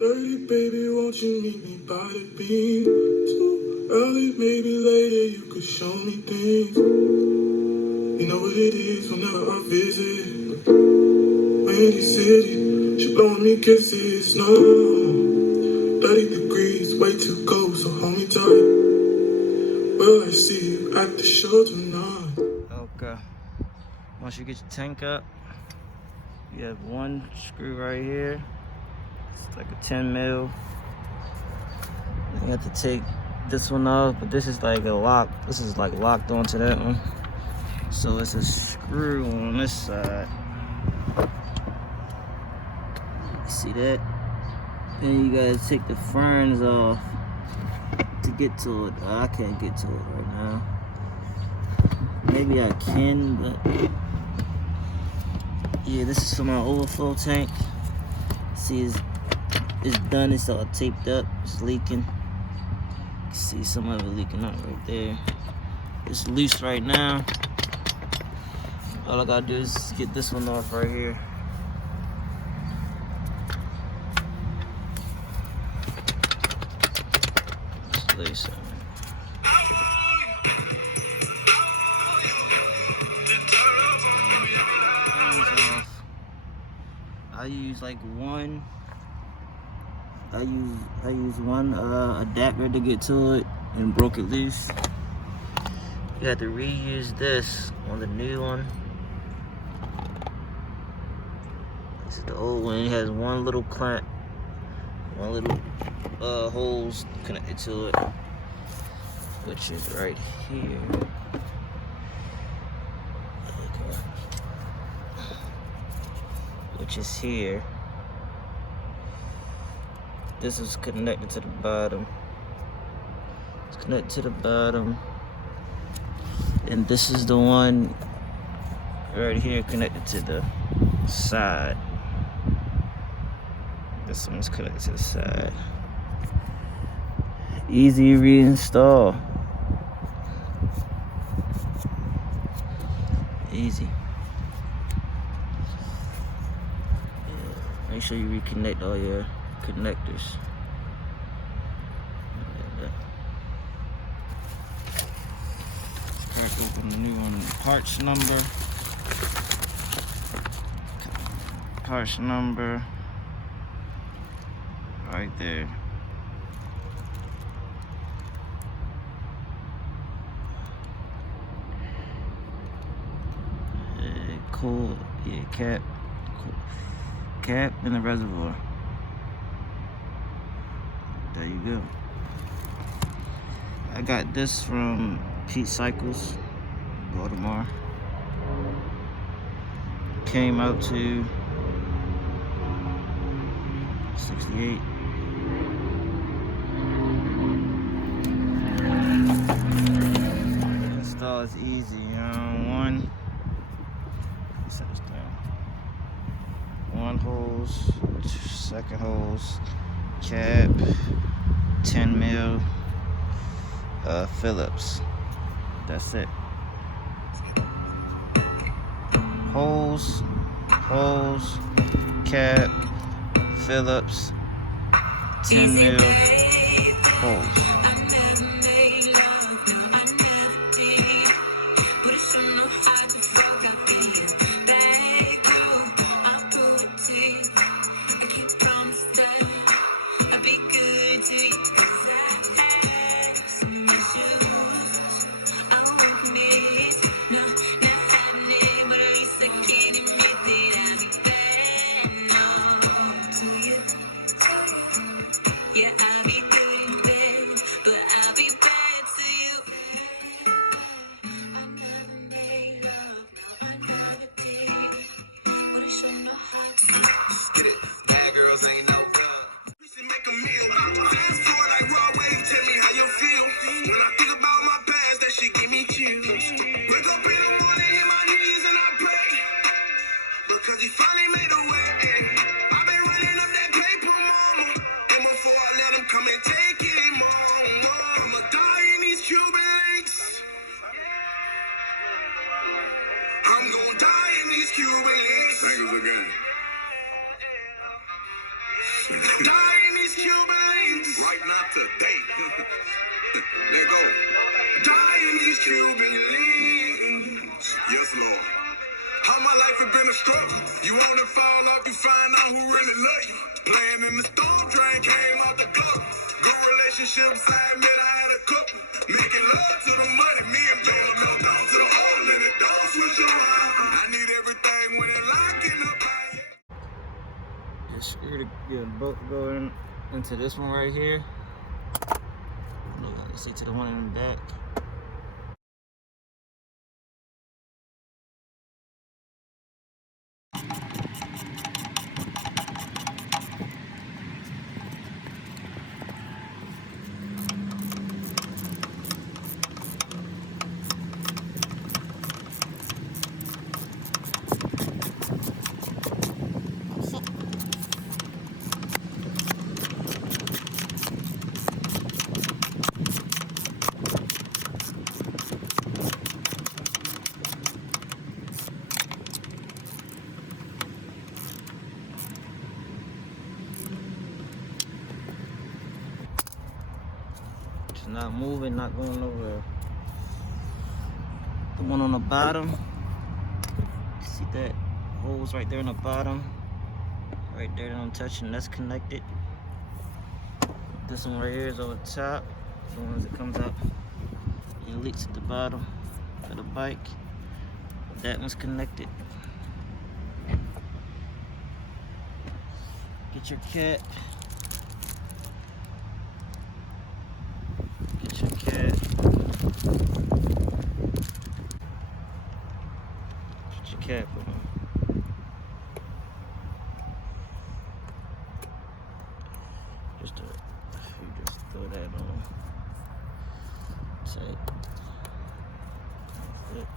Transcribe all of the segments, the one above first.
30, baby, won't you meet me by the beam? Too early, maybe later, you could show me things. You know what it is whenever I visit. Windy city, she blowing me kisses, no. 30 degrees, way too cold, so hold me tight. Will I see you at the show tonight? Okay. Once you get your tank up, you have one screw right here. It's like a 10 mil. You have to take this one off, but this is like a lock. This is like locked onto that one. So it's a screw on this side. See that? Then you gotta take the ferns off to get to it. I can't get to it right now. Maybe I can, but yeah, this is for my overflow tank. See, it's done. It's all taped up. It's leaking. You can see some of it leaking out right there. It's loose right now. All I gotta do is get this one off right here. Just lace it. Off. I use like one. I use one adapter to get to it and broke it loose. You have to reuse this on the new one. This is the old one. It has one little clamp, one little holes connected to it, which is right here. Which is here. This is connected to the bottom. It's connected to the bottom. And this is the one right here connected to the side. This one's connected to the side. Easy reinstall. Easy. Make sure you reconnect all your connectors. Crack open the new one. Parts number. Parts number. Right there. Cool. Yeah, cap. Cool. Cap and the reservoir. There you go. I got this from Pete Cycles, Baltimore. Came out to 68. Install is easy, one. Set this down. One hose, second hose, cap, 10 mil, Phillips. That's it. Hose, cap, Phillips, 10 mil, hose. I'm gonna die in these Cuban links. Thank you again. Die in Right now today. Let go. Die in these Cuban links. Yes, Lord. How my life has been a struggle. You wanna fall off, you find out who really love you. Playing in the storm drain came out the gutter. Good relationships, I admit I had a couple. Making love to the money, me and Bell melt down to the hole and it don't switch around. I need everything when it locking up. Just here to get a boat going into this one right here. Let's see to the one in the back. It's not moving, not going nowhere. The one on the bottom, see that holes right there on the bottom, right there that I'm touching, that's connected. This one right here is over the top. The ones that comes out, it leaks at the bottom of the bike. That one's connected. Get your cat. Get your cat. Get your cat for me. Just throw that on. Tight. That's it.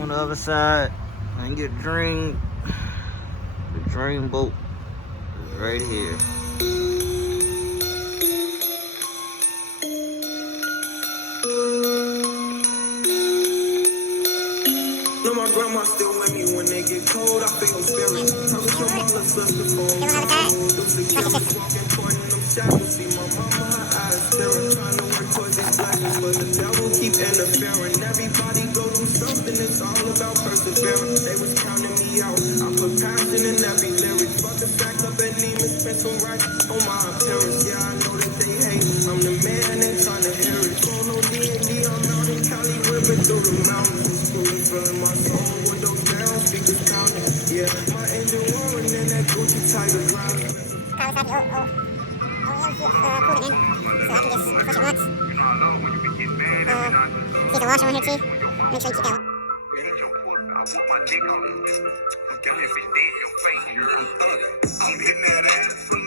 On the other side, and get drain. The drain bolt is right here. No, my grandma still with me when they get cold. I feel spirit. Talking to my little sister phone. Walking, pointing them shadows. See my mama, her eyes staring. Trying to work towards these blessings, but the devil keep interfering. Everybody go through something. It's all about perseverance. They was counting me out. I put passion in every lyric. Fuck the fact up at Neiman, spent some right on my appearance. Yeah, I know that they hate. I'm the man they trying to hear it. Polo D&D, I'm out in Cali, ripping through the mountains. Feeling my soul, windows down, speakers pounding. Yeah, my engine roaring in that Gucci Tiger ground. Kawasaki coolant in, so I can just push it once. Keep the washer on here too. Make sure you keep that on. I'm hitting that ass.